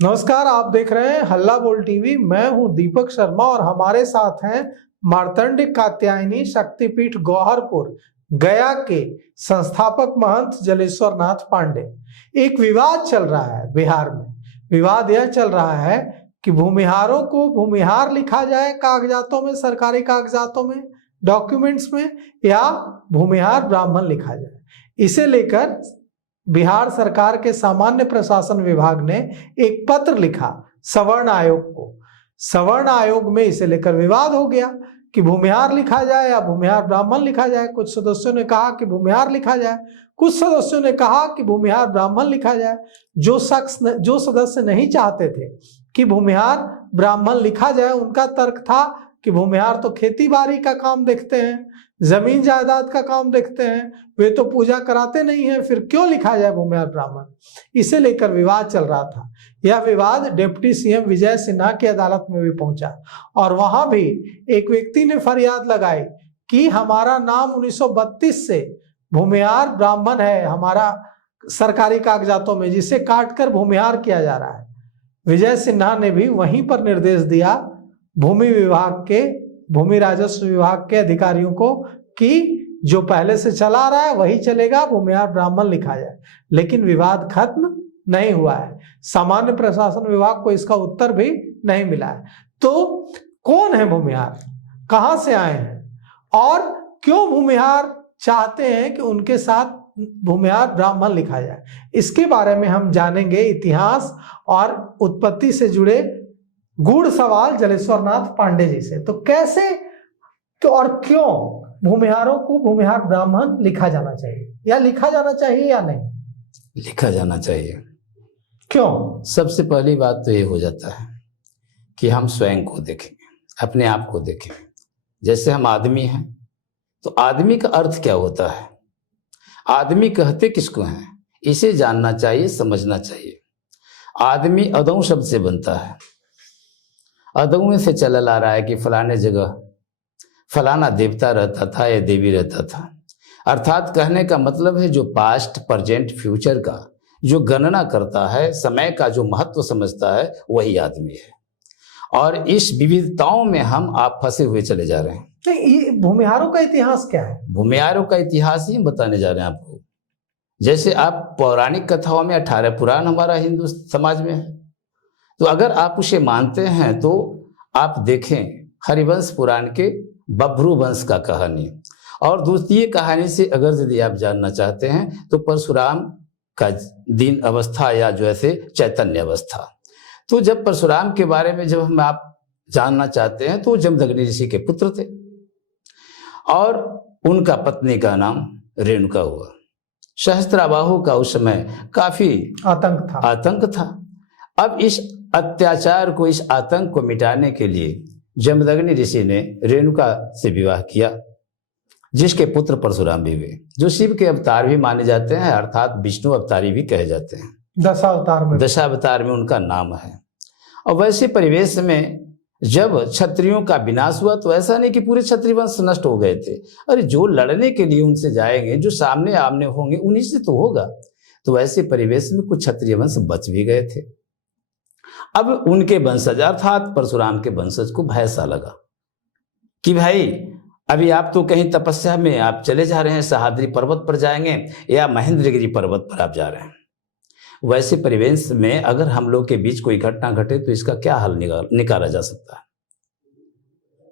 नमस्कार, आप देख रहे हैं हल्ला बोल टीवी। मैं हूं दीपक शर्मा और हमारे साथ हैं मार्तंड कात्यायनी शक्तिपीठ गौहरपुर गया के संस्थापक महंत जलेश्वर नाथ पांडे। एक विवाद चल रहा है बिहार में। विवाद यह चल रहा है कि भूमिहारों को भूमिहार लिखा जाए कागजातों में, सरकारी कागजातों में, डॉक्यूमेंट्स में, या भूमिहार ब्राह्मण लिखा जाए। इसे लेकर बिहार सरकार के सामान्य प्रशासन विभाग ने एक पत्र लिखा सवर्ण आयोग को। सवर्ण आयोग में इसे लेकर विवाद हो गया कि भूमिहार लिखा जाए या भूमिहार ब्राह्मण लिखा जाए। कुछ सदस्यों ने कहा कि भूमिहार लिखा जाए, कुछ सदस्यों ने कहा कि भूमिहार ब्राह्मण लिखा जाए। जो सदस्य नहीं चाहते थे कि भूमिहार ब्राह्मण लिखा जाए, उनका तर्क था कि भूमिहार तो खेती बाड़ी का काम देखते हैं, जमीन जायदाद का काम देखते हैं, वे तो पूजा कराते नहीं हैं, फिर क्यों लिखा जाए भूमिहार ब्राह्मण। इसे लेकर विवाद चल रहा था। यह विवाद डिप्टी सीएम विजय सिन्हा की अदालत में भी पहुंचा और वहां भी एक व्यक्ति ने फरियाद लगाई कि हमारा नाम 1932 से भूमिहार ब्राह्मण है हमारा सरकारी कागजातों में, जिसे काटकर भूमिहार किया जा रहा है। विजय सिन्हा ने भी वहीं पर निर्देश दिया भूमि राजस्व विभाग के अधिकारियों को कि जो पहले से चला रहा है वही चलेगा, भूमिहार ब्राह्मण लिखा जाए। लेकिन विवाद खत्म नहीं हुआ है। सामान्य प्रशासन विभाग को इसका उत्तर भी नहीं मिला है। तो कौन है भूमिहार, कहां से आए हैं और क्यों भूमिहार चाहते हैं कि उनके साथ भूमिहार ब्राह्मण लिखा जाए, इसके बारे में हम जानेंगे। इतिहास और उत्पत्ति से जुड़े गूढ़ सवाल जलेश्वर नाथ पांडे जी से। तो कैसे और क्यों भूमिहारों को भूमिहार ब्राह्मण लिखा जाना चाहिए, या लिखा जाना चाहिए या नहीं लिखा जाना चाहिए? क्यों? सबसे पहली बात तो ये हो जाता है कि हम स्वयं को देखें, अपने आप को देखें। जैसे हम आदमी हैं तो आदमी का अर्थ क्या होता है, आदमी कहते किसको हैं, इसे जानना चाहिए, समझना चाहिए। आदमी अदौ शब्द से बनता है। अदौ से चला आ रहा है कि फलाने जगह फलाना देवता रहता था या देवी रहता था। अर्थात कहने का मतलब है जो पास्ट, प्रेजेंट, फ्यूचर का जो गणना करता है, समय का जो महत्व समझता है, वही आदमी है। और इस विविधताओं में हम आप फंसे हुए चले जा रहे हैं। तो ये भूमिहारों का इतिहास क्या है? भूमिहारों का इतिहास ही हम बताने जा रहे हैं आपको। जैसे आप पौराणिक कथाओं में 18 पुराण हमारा हिंदू समाज में है, तो अगर आप उसे मानते हैं तो आप देखें हरिवंश पुराण के बभ्रू वंश का कहानी, और दूसरी कहानी से अगर यदि आप जानना चाहते हैं तो परशुराम का दीन अवस्था या जो ऐसे चैतन्य अवस्था। तो जब परशुराम के बारे में जब हम आप जानना चाहते हैं तो जमदग्नि ऋषि के पुत्र थे और उनका पत्नी का नाम रेणुका हुआ। सहस्त्राबाहु का उस समय काफी आतंक था। अब इस अत्याचार को, इस आतंक को मिटाने के लिए जमदग्नि ऋषि ने रेणुका से विवाह किया, जिसके पुत्र परशुराम भी हुए, जो शिव के अवतार भी माने जाते हैं, अर्थात विष्णु अवतारी भी कहे जाते हैं। दशावतार में उनका नाम है। और वैसे परिवेश में जब क्षत्रियों का विनाश हुआ तो ऐसा नहीं कि पूरे क्षत्रिय वंश नष्ट हो गए थे। अरे जो लड़ने के लिए उनसे जाएंगे, जो सामने आमने होंगे, उन्हीं से तो होगा। तो ऐसे परिवेश में कुछ क्षत्रिय वंश बच भी गए थे। अब उनके वंशज अर्थात परशुराम के वंशज को भय सा लगा कि भाई अभी आप तो कहीं तपस्या में आप चले जा रहे हैं, सह्याद्री पर्वत पर जाएंगे या महेंद्रगिरी पर्वत पर आप जा रहे हैं। वैसे परिवेश में अगर हम लोग के बीच कोई घटना घटे तो इसका क्या हल निकाला जा सकता है।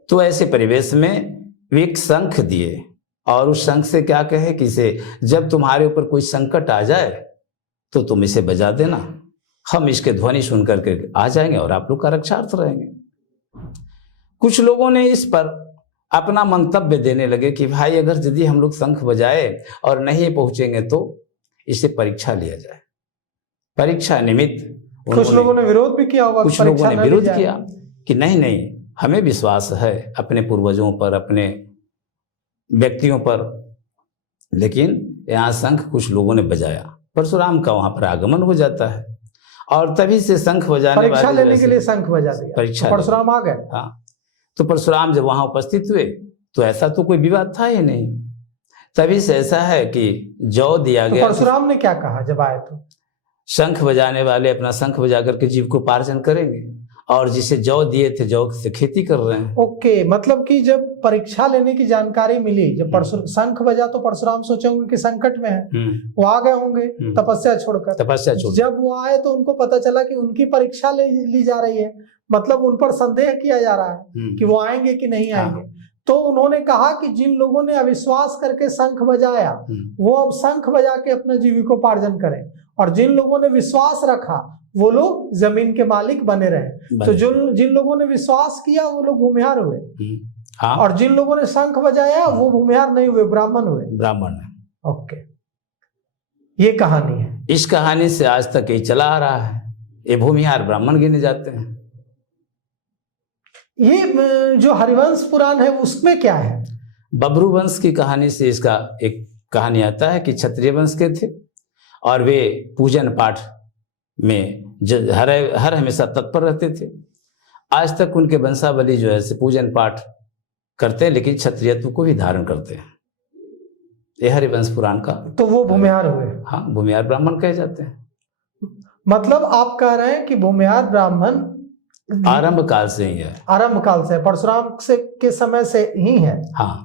तो ऐसे परिवेश में वे एक शंख दिए और उस शंख से क्या कहे कि इसे जब तुम्हारे ऊपर कोई संकट आ जाए तो तुम इसे बजा देना, हम इसके ध्वनि सुन करके आ जाएंगे और आप लोग का रक्षार्थ रहेंगे। कुछ लोगों ने इस पर अपना मंतव्य देने लगे कि भाई अगर यदि हम लोग शंख बजाए और नहीं पहुंचेंगे तो इसे परीक्षा लिया जाए। परीक्षा निमित्त कुछ लोगों ने विरोध भी किया होगा। कुछ लोगों ने विरोध किया कि नहीं, हमें विश्वास है अपने पूर्वजों पर, अपने व्यक्तियों पर। लेकिन यहाँ शंख कुछ लोगों ने बजाया, परशुराम का वहां पर आगमन हो जाता है और तभी से शंख बजाने वाले परीक्षा लेने के लिए शंख बजा दिया, परीक्षा परशुराम आ गए। हाँ, तो परशुराम जब वहां उपस्थित हुए तो ऐसा तो कोई विवाद था ही नहीं। तभी से ऐसा है कि जौ दिया गया। परशुराम ने क्या कहा जब आए? तो शंख बजाने वाले अपना शंख बजा करके जीविकोपार्जन करेंगे, और जिसे जौ दिए थे जौ से खेती कर रहे हैं। ओके, मतलब कि जब परीक्षा लेने की जानकारी मिली, जब शंख बजा तो परशुराम सोचे होंगे कि संकट में है, वो आ गए होंगे तपस्या छोड़कर। जब वो आए तो उनको पता चला कि उनकी परीक्षा ली जा रही है, मतलब उन पर संदेह किया जा रहा है कि वो आएंगे कि नहीं आएंगे। तो उन्होंने कहा कि जिन लोगों ने अविश्वास करके शंख बजाया वो अब शंख बजा के अपना जीविकोपार्जन करें, और जिन लोगों ने विश्वास रखा वो लोग जमीन के मालिक बने रहे। तो जिन लोगों ने विश्वास किया वो लोग भूमिहार हुए, और जिन लोगों ने शंख बजाया वो भूमिहार नहीं हुए, ब्राह्मण हुए। ब्राह्मण। ओके, ये कहानी है। इस कहानी से आज तक ये चला आ रहा है, ये भूमिहार ब्राह्मण गिने जाते हैं। ये जो हरिवंश पुराण है उसमें क्या है? बब्रू वंश की कहानी से इसका एक कहानी आता है कि क्षत्रिय वंश के थे, और वे पूजन पाठ में हर हमेशा तत्पर रहते थे। आज तक उनके वंशावली जो है से पूजन पाठ करते हैं, लेकिन क्षत्रियत्व को भी धारण करते हैं। ये हरिवंश पुराण का। तो वो भूमिहार हुए। हाँ, भूमिहार ब्राह्मण कहे जाते हैं। मतलब आप कह रहे हैं कि भूमिहार ब्राह्मण आरंभ काल से ही है। आरंभ काल से, परशुराम से के समय से ही है। हाँ।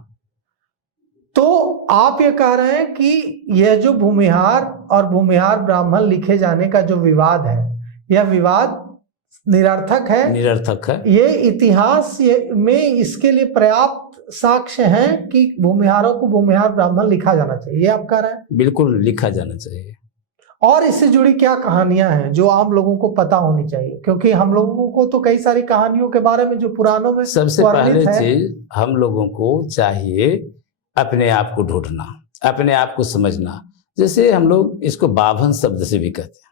तो आप ये कह रहे हैं कि यह जो भूमिहार और भूमिहार ब्राह्मण लिखे जाने का जो विवाद है, यह विवाद निरर्थक है। निरर्थक है। ये इतिहास में इसके लिए पर्याप्त साक्ष्य हैं कि भूमिहारों को भूमिहार ब्राह्मण लिखा जाना चाहिए, ये आप कह रहे हैं? बिल्कुल लिखा जाना चाहिए। और इससे जुड़ी क्या कहानियां हैं जो आम लोगों को पता होनी चाहिए? क्योंकि हम लोगों को तो कई सारी कहानियों के बारे में जो पुरानों में सबसे पहले चीज हम लोगों को चाहिए अपने आप को ढूंढना, अपने आप को समझना। जैसे हम लोग इसको बाभन शब्द से भी कहते हैं।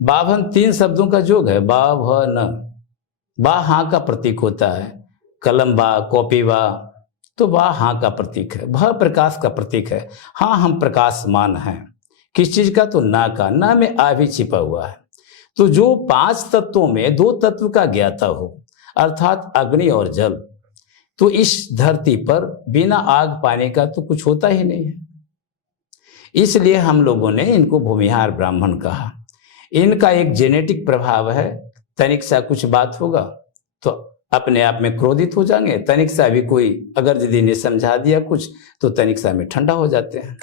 बाभन 3 शब्दों का योग है। बा भ न। बा हाँ का प्रतीक होता है, कलम बा, कॉपी बा, तो बा हाँ का प्रतीक है। भ प्रकाश का प्रतीक है। हाँ, हम प्रकाशमान हैं। किस चीज का? तो ना का। ना में आ भी छिपा हुआ है। तो जो 5 तत्वों में 2 तत्व का ज्ञाता हो, अर्थात अग्नि और जल, तो इस धरती पर बिना आग पानी का तो कुछ होता ही नहीं है। इसलिए हम लोगों ने इनको भूमिहार ब्राह्मण कहा। इनका एक जेनेटिक प्रभाव है। तनिक सा कुछ बात होगा तो अपने आप में क्रोधित हो जाएंगे। तनिक सा भी कोई अगर दीदी ने समझा दिया कुछ तो तनिक सा में ठंडा हो जाते हैं।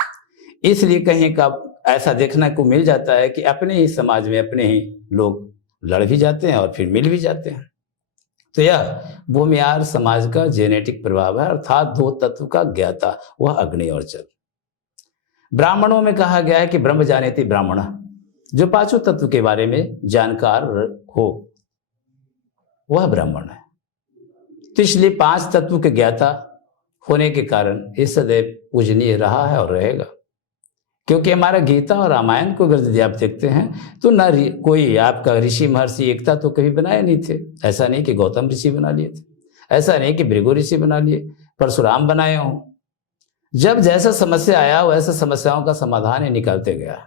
इसलिए कहीं का ऐसा देखने को मिल जाता है कि अपने ही समाज में अपने ही लोग लड़ भी जाते हैं और फिर मिल भी जाते हैं। तो यह भूमिहार समाज का जेनेटिक प्रभाव है, अर्थात 2 तत्व का ज्ञाता, वह अग्नि और जल। ब्राह्मणों में कहा गया है कि ब्रह्म जानेति ब्राह्मण, जो 5 तत्व के बारे में जानकार हो वह ब्राह्मण है। तो इसलिए 5 तत्व के ज्ञाता होने के कारण ये सदैव पूजनीय रहा है और रहेगा। क्योंकि हमारा गीता और रामायण को अगर यदि आप देखते हैं तो न कोई आपका ऋषि महर्षि एकता तो कभी बनाए नहीं थे। ऐसा नहीं कि गौतम ऋषि बना लिए थे, ऐसा नहीं कि भृगु ऋषि बना लिए, परशुराम बनाए हों। जब जैसा समस्या आया वैसा समस्याओं का समाधान ही निकालते गया।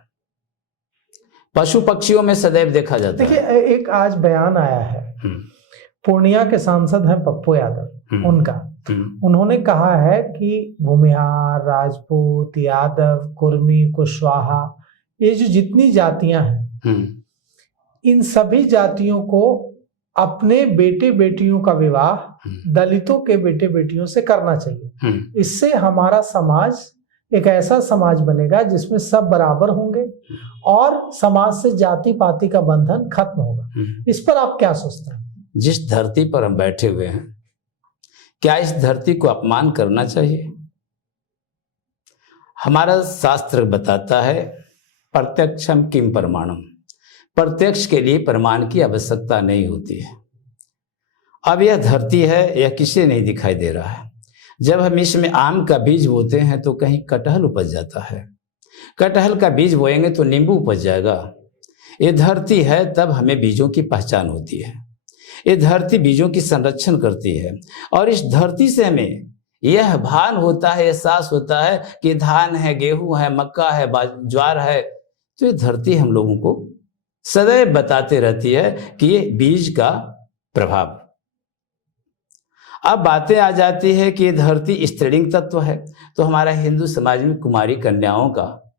पशु पक्षियों में सदैव देखा जाता है। देखिए, एक आज बयान आया है, पूर्णिया के सांसद हैं पप्पू यादव, उनका उन्होंने कहा है कि भूमिहार, राजपूत, यादव, कुर्मी, कुशवाहा, ये जो जितनी जातियां हैं, इन सभी जातियों को अपने बेटे बेटियों का विवाह दलितों के बेटे बेटियों से करना चाहिए। इससे हमारा समाज एक ऐसा समाज बनेगा जिसमें सब बराबर होंगे और समाज से जाति पाति का बंधन खत्म होगा। इस पर आप क्या सोचते हैं? जिस धरती पर हम बैठे हुए हैं, क्या इस धरती को अपमान करना चाहिए? हमारा शास्त्र बताता है प्रत्यक्षम किम प्रमाणम, प्रत्यक्ष के लिए प्रमाण की आवश्यकता नहीं होती है। अब यह धरती है, यह किसे नहीं दिखाई दे रहा है। जब हम इसमें आम का बीज बोते हैं तो कहीं कटहल उपज जाता है, कटहल का बीज बोएंगे तो नींबू उपज जाएगा। ये धरती है तब हमें बीजों की पहचान होती है। ये धरती बीजों की संरक्षण करती है और इस धरती से हमें यह भान होता है, एहसास होता है कि धान है, गेहूं है, मक्का है, ज्वार है। तो ये धरती हम लोगों को सदैव बताते रहती है कि ये बीज का प्रभाव। अब बातें आ जाती है कि ये धरती स्त्रीलिंग तत्व है, तो हमारा हिंदू समाज में कुमारी कन्याओं का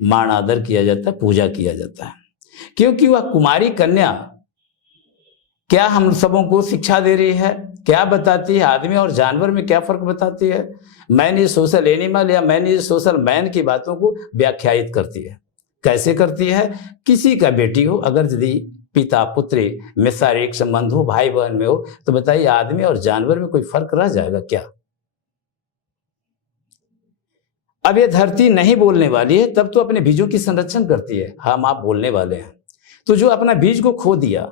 मान आदर किया जाता है, पूजा किया जाता है। क्योंकि वह कुमारी कन्या क्या हम सबों को शिक्षा दे रही है, क्या बताती है, आदमी और जानवर में क्या फर्क बताती है। मैन इज सोशल एनिमल या मैन इज सोशल मैन की बातों को व्याख्यायित करती है। कैसे करती है? किसी का बेटी हो, अगर यदि पिता पुत्री में शारीरिक संबंध हो, भाई बहन में हो, तो बताइए आदमी और जानवर में कोई फर्क रह जाएगा क्या? अब ये धरती नहीं बोलने वाली है, तब तो अपने बीजों की संरक्षण करती है। हम आप बोलने वाले हैं, तो जो अपना बीज को खो दिया,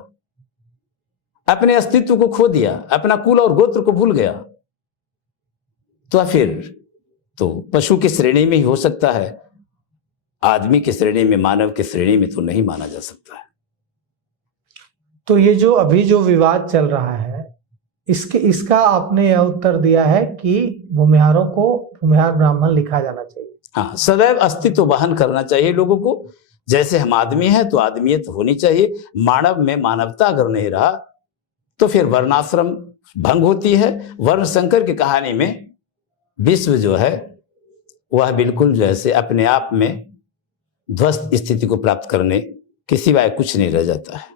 अपने अस्तित्व को खो दिया, अपना कुल और गोत्र को भूल गया, तो फिर तो पशु की श्रेणी में ही हो सकता है, आदमी की श्रेणी में, मानव की श्रेणी में तो नहीं माना जा सकता है। तो ये जो अभी जो विवाद चल रहा है, इसका आपने यह उत्तर दिया है कि भूमिहारों को भूमिहार ब्राह्मण लिखा जाना चाहिए। हाँ, सदैव अस्तित्व वहन करना चाहिए लोगों को। जैसे हम आदमी हैं तो आदमियत होनी चाहिए। मानव में मानवता अगर नहीं रहा तो फिर वर्णाश्रम भंग होती है। वर्ण संकर की कहानी में विश्व जो है वह बिल्कुल जैसे अपने आप में ध्वस्त स्थिति को प्राप्त करने के सिवाय कुछ नहीं रह जाता है।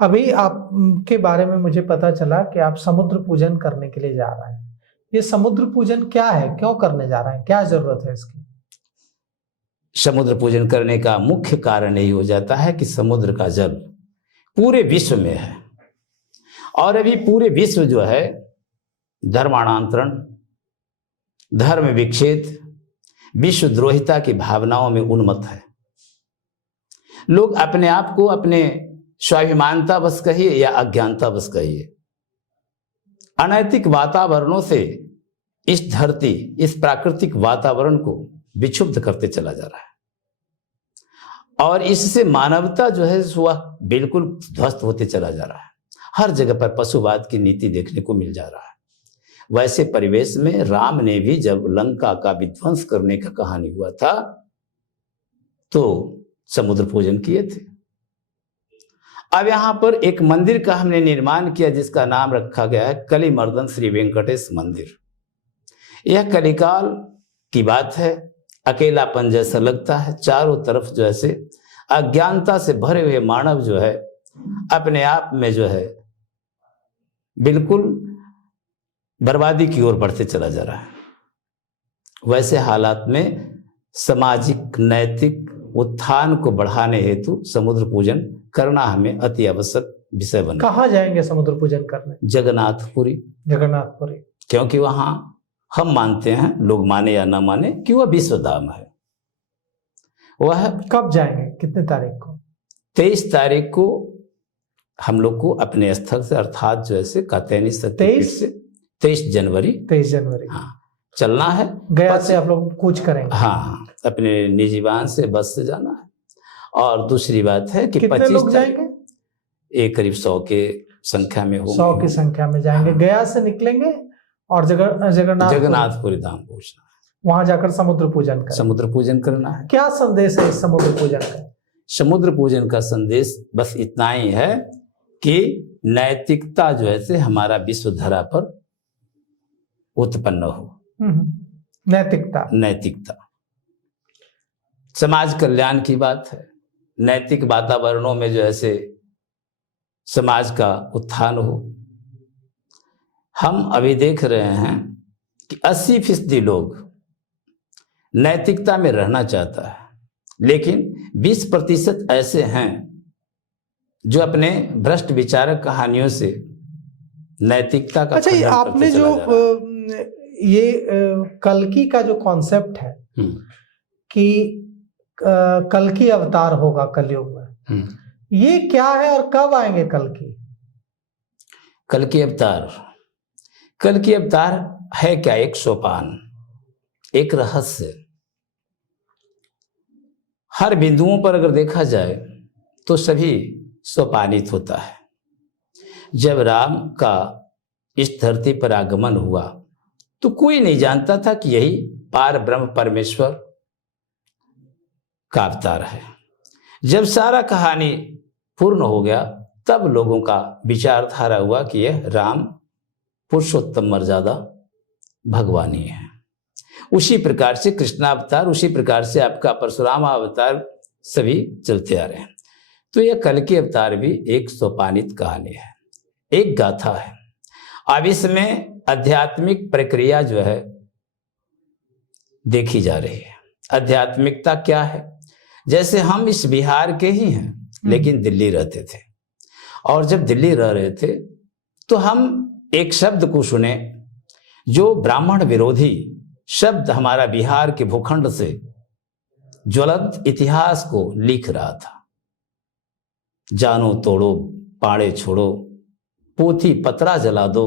अभी आपके बारे में मुझे पता चला कि आप समुद्र पूजन करने के लिए जा रहे हैं। ये समुद्र पूजन क्या है, क्यों करने जा रहे हैं, क्या जरूरत है इसकी? समुद्र पूजन करने का मुख्य कारण यही हो जाता है कि समुद्र का जल पूरे विश्व में है, और अभी पूरे विश्व जो है धर्मांतरण, धर्म विक्षेद, विश्वद्रोहिता की भावनाओं में उन्मत्त है। लोग अपने आप को अपने स्वाभिमानता बस कहिए या अज्ञानता बस कहिए, अनैतिक वातावरणों से इस धरती, इस प्राकृतिक वातावरण को विक्षुब्ध करते चला जा रहा है, और इससे मानवता जो है वह बिल्कुल ध्वस्त होते चला जा रहा है। हर जगह पर पशुवाद की नीति देखने को मिल जा रहा है। वैसे परिवेश में राम ने भी जब लंका का विध्वंस करने का कहानी हुआ था तो समुद्र पूजन किए थे। अब यहां पर एक मंदिर का हमने निर्माण किया जिसका नाम रखा गया है कलिमर्दन श्री वेंकटेश मंदिर। यह कलिकाल की बात है, अकेलापन जैसा लगता है। चारों तरफ जो ऐसे अज्ञानता से भरे हुए मानव जो है अपने आप में जो है बिल्कुल बर्बादी की ओर बढ़ते चला जा रहा है। वैसे हालात में सामाजिक नैतिक उत्थान को बढ़ाने हेतु समुद्र पूजन करना हमें अति आवश्यक विषय बना। कहाँ जाएंगे समुद्र पूजन करने? जगन्नाथपुरी। जगन्नाथपुरी, क्योंकि वहां हम मानते हैं, लोग माने या ना माने, कि वह विश्व धाम है। वह कब जाएंगे, कितने तारीख को? 23 तारीख को हम लोग को अपने स्थल से, अर्थात जो है कात्यायनी शक्तिपीठ से 23 जनवरी 23 जनवरी हाँ चलना है। गया से आप लोग कूच करेंगे? हाँ, अपने निजी वाहन से, बस से जाना है। और दूसरी बात है कि कितने 25 लोग जाएंगे? एक करीब 100 के संख्या में होंगे। 100 की संख्या में जाएंगे। गया से निकलेंगे और जगन्नाथपुरी धाम पहुंचना है। वहां जाकर समुद्र पूजन करें। समुद्र पूजन करना है। क्या संदेश है इस समुद्र पूजन का? समुद्र पूजन का संदेश बस इतना ही है कि नैतिकता जो है से हमारा विश्व धरा पर उत्पन्न हो। नैतिकता समाज कल्याण की बात है। नैतिक वातावरणों में जो ऐसे समाज का उत्थान हो। हम अभी देख रहे हैं कि 80% लोग नैतिकता में रहना चाहता है, लेकिन 20% ऐसे हैं जो अपने भ्रष्ट विचारक कहानियों से नैतिकता का अच्छा, आपने जो ये कल्कि का जो कॉन्सेप्ट है कि कल्कि अवतार होगा कलयुग में, ये क्या है और कब आएंगे कल्कि? कल्कि अवतार है क्या? एक सोपान, एक रहस्य। हर बिंदुओं पर अगर देखा जाए तो सभी सोपानित होता है। जब राम का इस धरती पर आगमन हुआ तो कोई नहीं जानता था कि यही पार ब्रह्म परमेश्वर का अवतार है। जब सारा कहानी पूर्ण हो गया तब लोगों का विचारधारा हुआ कि यह राम पुरुषोत्तम मर्यादा भगवान ही है। उसी प्रकार से कृष्णावतार, उसी प्रकार से आपका परशुराम अवतार सभी चलते आ रहे हैं। तो यह कल की अवतार भी एक सोपानित कहानी है, एक गाथा है। अब इसमें आध्यात्मिक प्रक्रिया जो है देखी जा रही है। आध्यात्मिकता क्या है? जैसे हम इस बिहार के ही हैं, लेकिन दिल्ली रहते थे, और जब दिल्ली रह रहे थे तो हम एक शब्द को सुने जो ब्राह्मण विरोधी शब्द हमारा बिहार के भूखंड से ज्वलंत इतिहास को लिख रहा था। जानो तोड़ो, पाड़े छोड़ो, पोथी पतरा जला दो।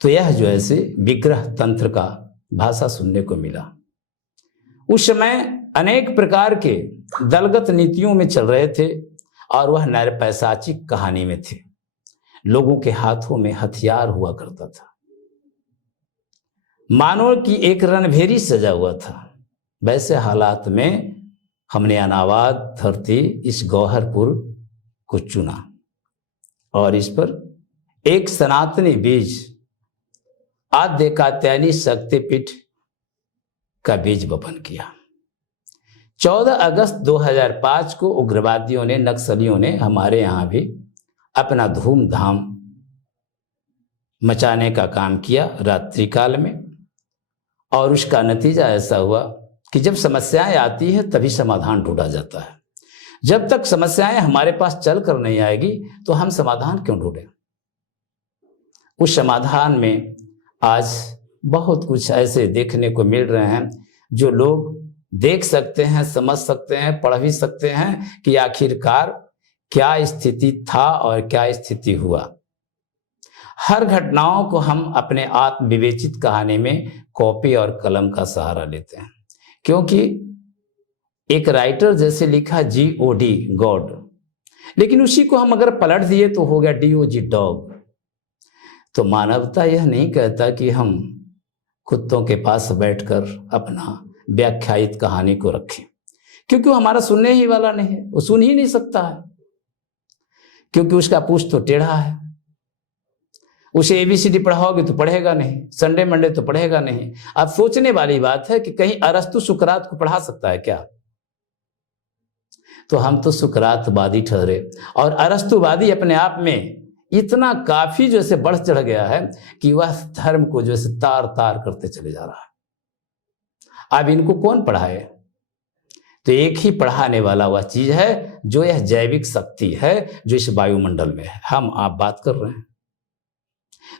तो यह जो है से विग्रह तंत्र का भाषा सुनने को मिला। उस समय अनेक प्रकार के दलगत नीतियों में चल रहे थे और वह नरपैशाचिक कहानी में थे। लोगों के हाथों में हथियार हुआ करता था, मानो कि एक रणभेरी सजा हुआ था। वैसे हालात में हमने अनावाद धरती इस गौहरपुर को चुना और इस पर एक सनातनी बीज आद्य कात्यायनी शक्तिपीठ का बीज वपन किया। 14 अगस्त 2005 को उग्रवादियों ने, नक्सलियों ने हमारे यहाँ भी अपना धूमधाम मचाने का काम किया रात्रि काल में, और उसका नतीजा ऐसा हुआ कि जब समस्याएं आती है तभी समाधान ढूंढा जाता है। जब तक समस्याएं हमारे पास चल कर नहीं आएगी तो हम समाधान क्यों ढूंढें? उस समाधान में आज बहुत कुछ ऐसे देखने को मिल रहे हैं जो लोग देख सकते हैं, समझ सकते हैं, पढ़ भी सकते हैं कि आखिरकार क्या स्थिति था और क्या स्थिति हुआ। हर घटनाओं को हम अपने आत्म विवेचित कहानी में कॉपी और कलम का सहारा लेते हैं, क्योंकि एक राइटर जैसे लिखा GOD गॉड, लेकिन उसी को हम अगर पलट दिए तो हो गया DOG डॉग। तो मानवता यह नहीं कहता कि हम कुत्तों के पास बैठकर अपना व्याख्यायित कहानी को रखें, क्योंकि वो हमारा सुनने ही वाला नहीं है, वो सुन ही नहीं सकता है, क्योंकि उसका पूछ तो टेढ़ा है। उसे ABCD पढ़ाओगे तो पढ़ेगा नहीं, संडे मंडे तो पढ़ेगा नहीं। अब सोचने वाली बात है कि कहीं अरस्तु सुकरात को पढ़ा सकता है क्या? तो हम तो सुकरातवादी ठहरे, और अरस्तुवादी अपने आप में इतना काफी जो से बढ़ चढ़ गया है कि वह धर्म को जो से तार तार करते चले जा रहा है। अब इनको कौन पढ़ाए? तो एक ही पढ़ाने वाला वह चीज है जो यह जैविक शक्ति है जो इस वायुमंडल में है। हम आप बात कर रहे हैं,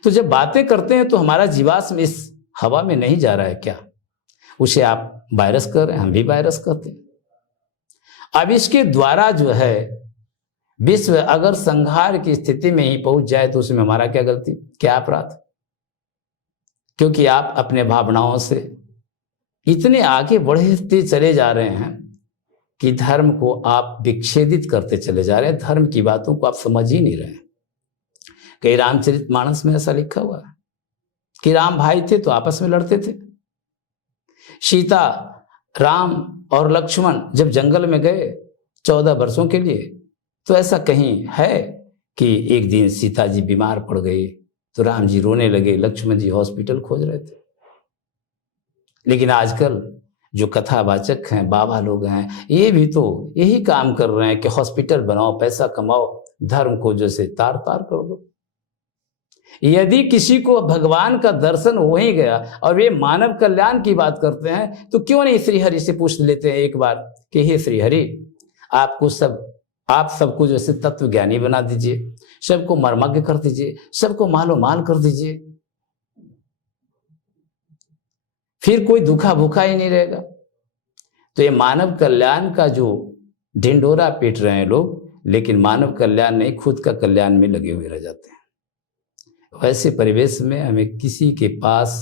तो जब बातें करते हैं तो हमारा जीवाश्म इस हवा में नहीं जा रहा है क्या? उसे आप वायरस कर रहे हैं, हम भी वायरस करते हैं। अब इसके द्वारा जो है विश्व अगर संहार की स्थिति में ही पहुंच जाए तो उसमें हमारा क्या गलती, क्या अपराध? क्योंकि आप अपने भावनाओं से इतने आगे बढ़ते चले जा रहे हैं कि धर्म को आप विच्छेदित करते चले जा रहे हैं। धर्म की बातों को आप समझ ही नहीं रहे हैं। कई रामचरितमानस में ऐसा लिखा हुआ है कि राम भाई थे तो आपस में लड़ते थे। सीता, राम और लक्ष्मण जब जंगल में गए 14 वर्षों के लिए, तो ऐसा कहीं है कि एक दिन सीता जी बीमार पड़ गई तो राम जी रोने लगे, लक्ष्मण जी हॉस्पिटल खोज रहे थे। लेकिन आजकल जो कथावाचक हैं, बाबा लोग हैं, ये भी तो यही काम कर रहे हैं कि हॉस्पिटल बनाओ, पैसा कमाओ, धर्म को जैसे तार तार कर दो। यदि किसी को भगवान का दर्शन हो ही गया और वे मानव कल्याण की बात करते हैं तो क्यों नहीं श्रीहरि से पूछ लेते हैं एक बार कि हे श्रीहरि, आप सबको जैसे तत्व ज्ञानी बना दीजिए, सबको मर्मज्ञ कर दीजिए, सबको मालो माल कर दीजिए, फिर कोई दुखा भूखा ही नहीं रहेगा। तो ये मानव कल्याण का जो ढिंडोरा पीट रहे हैं लोग, लेकिन मानव कल्याण नहीं, खुद का कल्याण में लगे हुए रह जाते हैं। वैसे परिवेश में हमें किसी के पास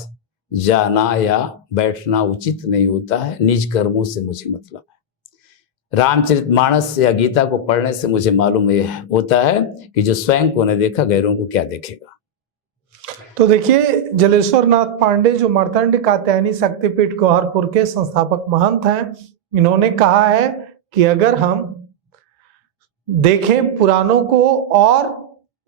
जाना या बैठना उचित नहीं होता है। निज कर्मों से मुझे मतलब है। रामचरितमानस या गीता को पढ़ने से मुझे मालूम यह होता है कि जो स्वयं को न देखा गैरों को क्या देखेगा। तो देखिए, जलेश्वर नाथ पांडे जो मार्तंड कात्यायनी शक्तिपीठ गौहरपुर के संस्थापक महंत हैं, इन्होंने कहा है कि अगर हम देखें पुराणों को और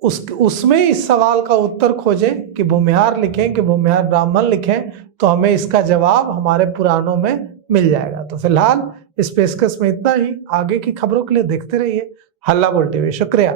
उसमें इस सवाल का उत्तर खोजें कि भूमिहार लिखें कि भूमिहार ब्राह्मण लिखें, तो हमें इसका जवाब हमारे पुराणों में मिल जाएगा। तो फिलहाल इस पेशकश में इतना ही। आगे की खबरों के लिए देखते रहिए हल्ला बोल टीवी। शुक्रिया।